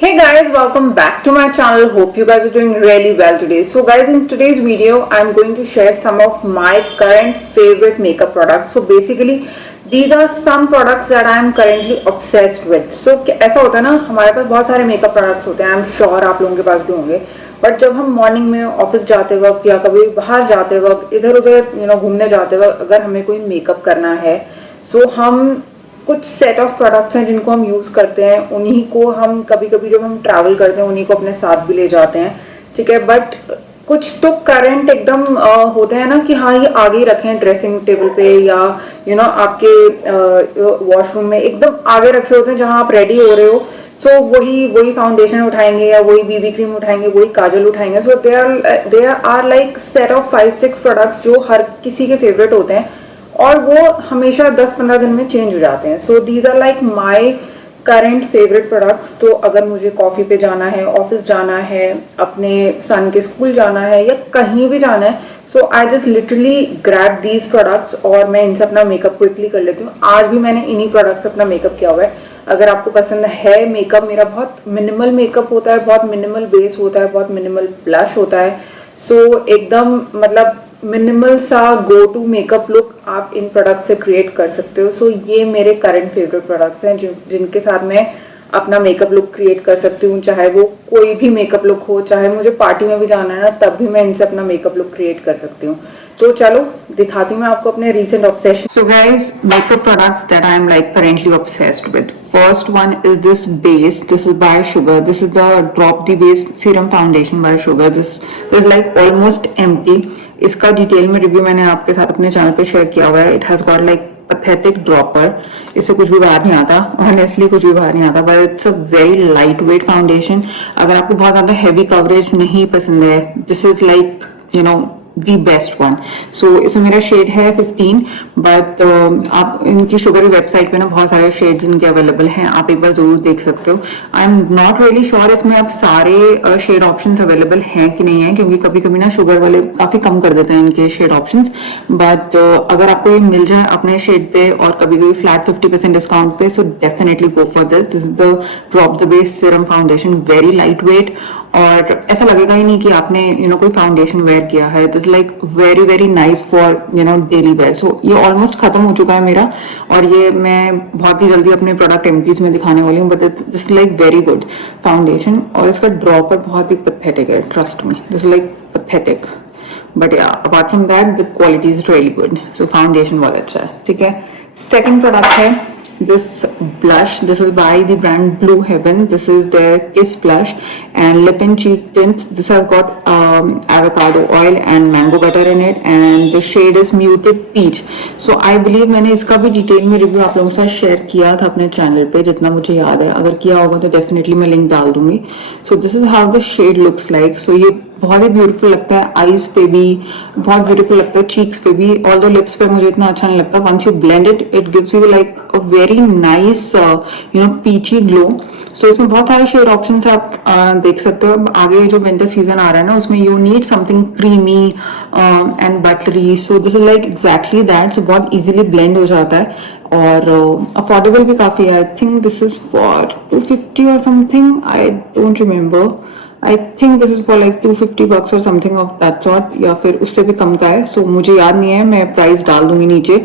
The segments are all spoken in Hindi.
Hey guys, welcome back to my channel. Hope you guys are doing really well today. So guys, in today's video, I'm going to share some of my current favorite makeup products. So basically, these are some products that I am currently obsessed with. So ऐसा होता है ना, हमारे पास बहुत सारे मेकअप प्रोडक्ट्स होते हैं. आई एम श्योर आप लोगों के पास भी होंगे. बट जब हम मॉर्निंग में ऑफिस जाते वक्त या कभी बाहर जाते वक्त इधर उधर घूमने जाते वक्त अगर हमें कोई मेकअप करना है, सो हम कुछ सेट ऑफ प्रोडक्ट्स हैं जिनको हम यूज़ करते हैं. उन्हीं को हम कभी कभी जब हम ट्रैवल करते हैं उन्हीं को अपने साथ भी ले जाते हैं. ठीक है, बट कुछ तो करंट एकदम होते हैं ना कि हाँ ये आगे ही रखें ड्रेसिंग टेबल पे या आपके वॉशरूम में एकदम आगे रखे होते हैं जहाँ आप रेडी हो रहे हो. सो वही फाउंडेशन उठाएंगे या वही बीबी क्रीम उठाएंगे, वही काजल उठाएंगे. So they are like set of 5-6 products जो हर किसी के फेवरेट होते हैं और वो हमेशा 10-15 दिन में चेंज हो जाते हैं. So these are like my current favourite products. तो अगर मुझे कॉफ़ी पे जाना है, ऑफिस जाना है, अपने सन के स्कूल जाना है या कहीं भी जाना है, so I just literally grab these products और मैं इनसे अपना मेकअप क्विकली कर लेती हूँ. आज भी मैंने इन्हीं प्रोडक्ट्स से अपना मेकअप किया हुआ है. अगर आपको पसंद है मेकअप, मेरा बहुत मिनिमल मेकअप होता है, बहुत मिनिमल बेस होता है, बहुत मिनिमल ब्लश होता है. सो एकदम मतलब मिनिमल सा गो टू मेकअप लुक आप इन प्रोडक्ट से क्रिएट कर सकते हो. सो ये मेरे करंट फेवरेट प्रोडक्ट्स हैं जिनके साथ मैं अपना मेकअप लुक क्रिएट कर सकती हूँ. चाहे वो कोई भी मेकअप लुक हो, चाहे मुझे पार्टी में भी जाना है ना, तब भी मैं इनसे अपना मेकअप लुक क्रिएट कर सकती हूँ. तो चलो दिखाती हूँ मैं आपको अपने recent obsession. So guys, makeup products that I am like currently obsessed with. First one is this base. This is by Sugar. This is the Drop the Base Serum Foundation by Sugar. This is like almost empty. इसका डिटेल में रिव्यू मैंने आपके साथ अपने चैनल पे शेयर किया हुआ है. It has got like pathetic dropper. इससे कुछ भी बाहर नहीं आता, ऑनेस्टली कुछ भी बाहर नहीं आता. But it's a very light weight foundation. अगर आपको बहुत ज्यादा हैवी कवरेज नहीं पसंद है, this is like the best one. So इसमें मेरा शेड है 15, बट आप इनकी शुगर की वेबसाइट पे ना बहुत सारे शेड्स इनके अवेलेबल हैं, आप एक बार जरूर देख सकते हो. I am not really sure इसमें अब सारे शेड ऑप्शंस अवेलेबल हैं कि नहीं है, क्योंकि कभी कभी ना शुगर वाले काफी कम कर देते हैं इनके शेड ऑप्शंस. बट अगर आपको ये मिल जाए अपने शेड पे और कभी कभी फ्लैट 50% डिस्काउंट पे, so definitely go for this. This is the drop the base serum foundation. Very light weight और ऐसा लगेगा ही नहीं कि आपने कोई फाउंडेशन वेयर किया है. This like very very nice for daily wear. So ये ऑलमोस्ट खत्म हो चुका है मेरा और ये मैं बहुत ही जल्दी अपने प्रोडक्ट एमपीज में दिखाने वाली हूँ. But this like very good foundation और इसका ड्रॉपर बहुत ही पथेटिक है. Trust me, this like pathetic. But ya apart from that the quality is really good. So foundation बहुत अच्छा है. ठीक है, सेकेंड प्रोडक्ट है this blush. This is by the brand Blue Heaven. This is their Kiss blush and lip and cheek tint. This has got avocado oil and mango butter in it and the shade is muted peach. So I believe मैंने इसका भी डिटेल में रिव्यू आप लोगों के साथ शेयर किया था अपने चैनल पे, जितना मुझे याद है. अगर किया होगा तो डेफिनेटली मैं लिंक डाल दूंगी. So this is how the shade looks like. So ये बहुत ही ब्यूटीफुल लगता है. आईज पे भी बहुत ब्यूटीफुल लगता है, चीक्स पे भी. ऑल्दो लिप्स पे मुझे इतना अच्छा नहीं लगता. Once you blend it, it gives you like a very nice peachy glow. So इसमें बहुत सारे शेड ऑप्शंस आप देख सकते हो. आगे जो विंटर सीजन आ रहा है ना, उसमें you need something creamy and buttery. So this is like exactly that. So बहुत इजीली ब्लेंड हो जाता है और अफोर्डेबल भी काफी है. I think this is for 250 और something, I don't remember. I think this is for like 250 bucks और समथिंग ऑफ दैट सॉर्ट, या फिर उससे भी कम का है. सो मुझे याद नहीं है, मैं प्राइस डाल दूंगी नीचे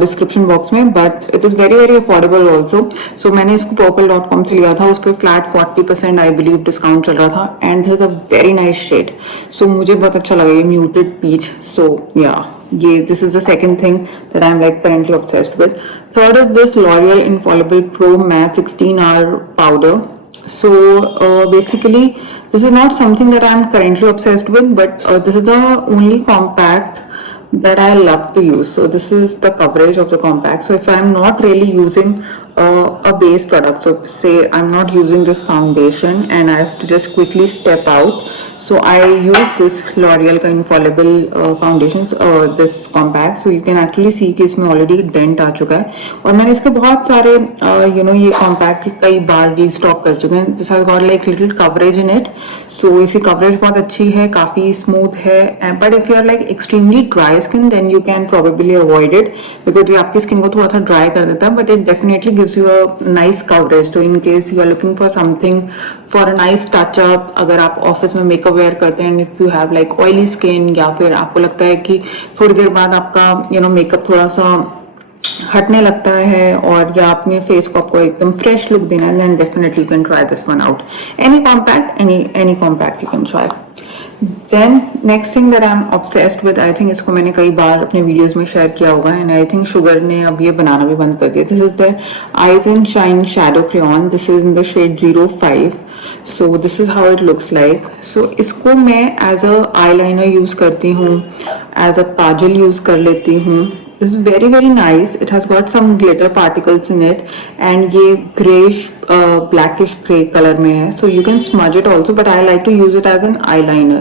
डिस्क्रिप्शन बॉक्स में. But it is very very affordable also. So मैंने इसको purple.com से लिया था. उस पर फ्लैट 40% आई बिलीव डिस्काउंट चल रहा था and this is a very nice shade. So मुझे बहुत अच्छा लगा ये म्यूटेड पीच. सो या ये this is the second thing that I am like currently obsessed with. Third is this L'Oreal Infallible Pro Matte 16 hour powder. So basically this is not something that I am currently obsessed with, but this is the only compact that I love to use. So this is the coverage of the compact. So if I am not really using a base product, so say I'm not using this foundation and I have to just quickly step out, so I use this L'Oreal का Infallible foundation, this compact. So you can actually see कि इसमें already dent आ चुका है और मैंने इसके बहुत सारे ये compact कई बार restock कर चुके हैं. This has got like little coverage in it. So इसकी coverage बहुत अच्छी है, काफी smooth है. But if you are like extremely dry skin, then you can probably avoid it because ये आपकी skin को थोड़ा सा dry कर देता है. But it definitely gives you a nice coverage. So in case you are looking for something for a nice touch up, अगर आप ऑफिस में मेकअप वेयर करते हैं, if you have like oily skin, या फिर आपको लगता है कि थोड़ी देर बाद आपका मेकअप थोड़ा सा हटने लगता है, और या अपने फेस को आपको एकदम फ्रेश लुक देना है, then definitely you can try this one out. Any compact you can try. Then next thing that I am obsessed with, I think इसको मैंने कई बार अपने वीडियोस में शेयर किया होगा, एंड आई थिंक शुगर ने अब ये बनाना भी बंद कर दिया. This is the eyes and shine shadow crayon. This is in the shade 05. So this is how it looks like. So इसको मैं एज अ आईलाइनर यूज करती हूँ, एज अ काजल यूज कर लेती हूँ. This is very nice. It has got some glitter particles in it, and ये grayish blackish gray color में है. So you can smudge it also, but I like to use it as an eyeliner.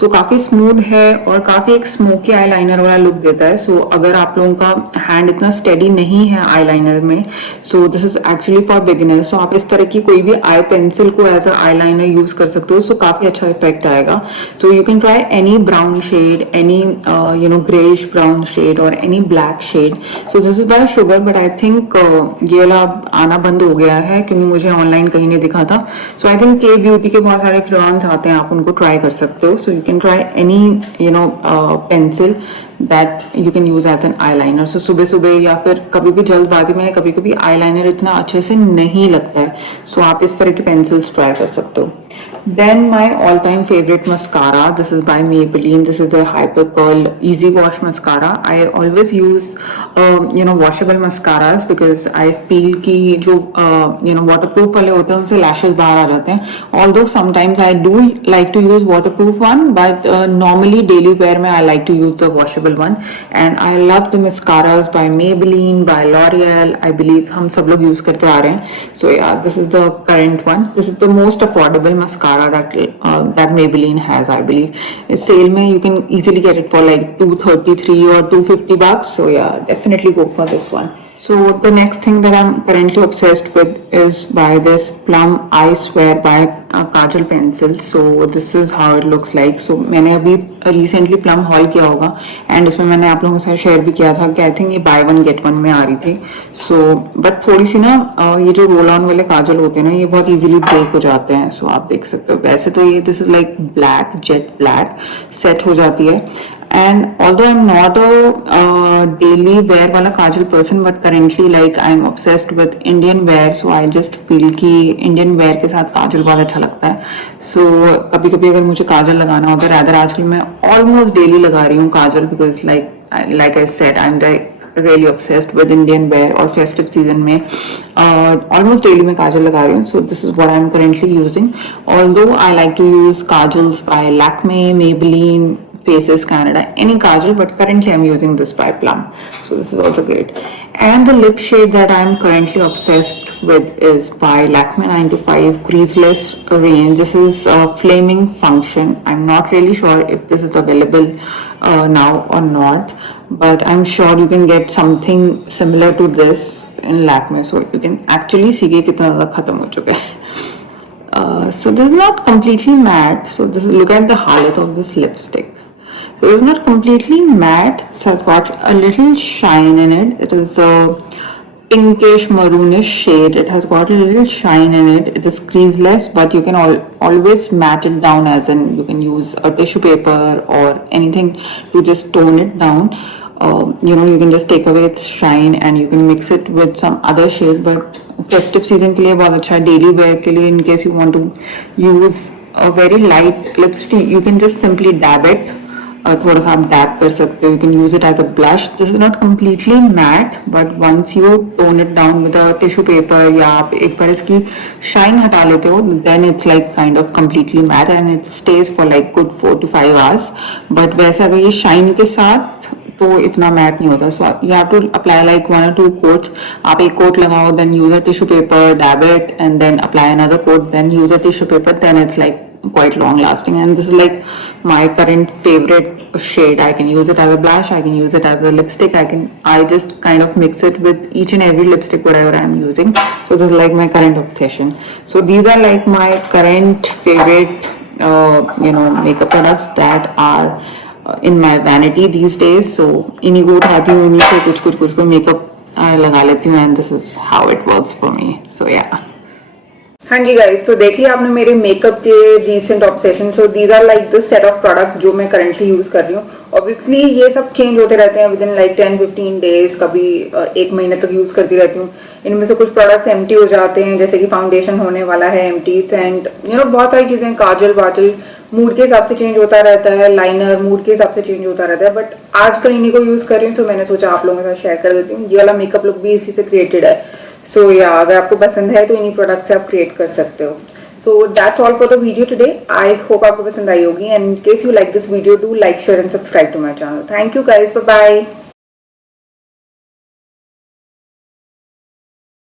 So काफी smooth है और काफी एक smoky eyeliner वाला look देता है. So अगर आप लोगों का hand इतना steady नहीं है eyeliner में, so this is actually for beginners. So आप इस तरह की कोई भी eye pencil को as a eyeliner use कर सकते हो. So काफी अच्छा effect आएगा. So you can try any brown shade, any grayish brown shade, or any black shade. So this is by Sugar, but I think ये वाला आना बंद हो गया है क्योंकि मुझे ऑनलाइन कहीं नहीं दिखा था. So I think K Beauty के बहुत सारे crayons आते हैं, आप उनको ट्राई कर सकते हो. So you can try any pencil that you can use as an eyeliner. So सुबह सुबह या फिर कभी भी जल्दबाजी में कभी कभी eyeliner इतना अच्छे से नहीं लगता है, so आप इस तरह की pencils ट्राई कर सकते हो. Then my all-time favorite mascara. This is by Maybelline. This is the Hyper Curl Easy Wash Mascara. I always use washable mascaras because I feel कि जो waterproof वाले होते हैं उनसे lashes बाहर आ जाते हैं. Although sometimes I do like to use waterproof one, but normally daily wear में I like to use the washable one. And I love the mascaras by Maybelline, by L'Oreal. I believe हम सब लोग use करते आ रहे हैं. So yeah, this is the current one. This is the most affordable mascara that Maybelline has, I believe. It's sale mein you can easily get it for like $233 or $250. So yeah, definitely go for this one. So the next thing that I'm currently obsessed with is by this Plum I Swear by Kajal pencil. So this is how it looks like. So मैंने अभी recently Plum haul किया होगा, and उसमें मैंने आप लोगों के साथ शेयर भी किया था कि I think ये buy one get one में आ रही थी. So but थोड़ी सी ना ये जो roll on वाले काजल होते हैं ना, ये बहुत easily break हो जाते हैं. So आप देख सकते हो. वैसे तो ये this is like black, jet black set हो जाती है. And although I'm not a daily wear वाला काजल person, but currently like I'm obsessed with Indian wear, so I just feel कि Indian wear के साथ काजल बहुत अच्छा लगता है. So कभी कभी अगर मुझे काजल लगाना होता है, rather आजकल मैं almost daily लगा रही हूँ काजल, because like I said, I'm really obsessed with Indian wear, और festive season में almost daily मैं काजल लगा रही हूँ. So this is what I'm currently using. Although I like to use kajals by Lakme, Maybelline, Faces Canada, any kajal, but currently I'm using this by Plum. So this is also great. And the lip shade that I'm currently obsessed with is by Lakme 9to5 Creaseless range. This is Flaming Function. I'm not really sure if this is available now or not, but I'm sure you can get something similar to this in Lakme. So you can actually see कि कितना ज़्यादा खत्म हो चुका है. So this is not completely matte. So this is, look at the halat of this lipstick. So it's not completely matte. It has got a little shine in it. It is a pinkish maroonish shade. It has got a little shine in it. It is creaseless, but you can always matte it down, as in you can use a tissue paper or anything to just tone it down. You can just take away its shine and you can mix it with some other shades. But festive season के लिए बहुत अच्छा है. Daily wear के लिए, in case you want to use a very light lipstick, you can just simply dab it. थोड़ा सा आप डैप कर सकते हो. You can use it as a blush. This is not completely matte, but once you tone it down with a tissue paper, या आप एक बार इसकी shine हटा लेते हो, then it's like kind of completely matte and it stays for like good 4 to 5 hours. But वैसे अगर ये shine के साथ तो इतना मैट नहीं होता. So you have to apply like 1 or 2 coats. आप एक कोट लगाओ, then use a tissue paper, dab it, and then apply another coat, then use a tissue paper. Then it's like quite long lasting, and this is like my current favorite shade. I can use it as a blush, I can use it as a lipstick, I just kind of mix it with each and every lipstick whatever I'm using. So this is like my current obsession. So these are like my current favorite makeup products that are in my vanity these days. So इन्हीं को उठाती हूँ, इन्हीं से कुछ makeup लगा लेती हूँ and this is how it works for me. So ya. हाँ जी गाइस, तो देख लिया आपने मेरे मेकअप के recent obsession. So these are like the set of products जो मैं करंटली यूज कर रही हूँ. ऑब्वियसली ये सब चेंज होते रहते हैं विद इन लाइक 10-15 डेज, कभी एक महीने तक यूज करती रहती हूँ. इनमें से कुछ प्रोडक्ट्स एम्प्टी हो जाते हैं, जैसे कि फाउंडेशन होने वाला है एम्प्टी, एंड बहुत सारी चीजें, काजल वाजल मूड के हिसाब से चेंज होता रहता है, लाइनर मूड के हिसाब से चेंज होता रहता है. बट आजकल इन्हीं को यूज कर रही हूँ, सो मैंने सोचा आप लोगों के साथ शेयर कर देती हूँ. ये वाला मेकअप लुक भी इसी से क्रिएटेड है. सो या अगर आपको पसंद है तो इन्हीं प्रोडक्ट से आप क्रिएट कर सकते हो. So that's all for the video today. I hope आपको पसंद आई होगी, and in case you like this video, do like, share and subscribe to my channel. Thank you guys. Bye bye.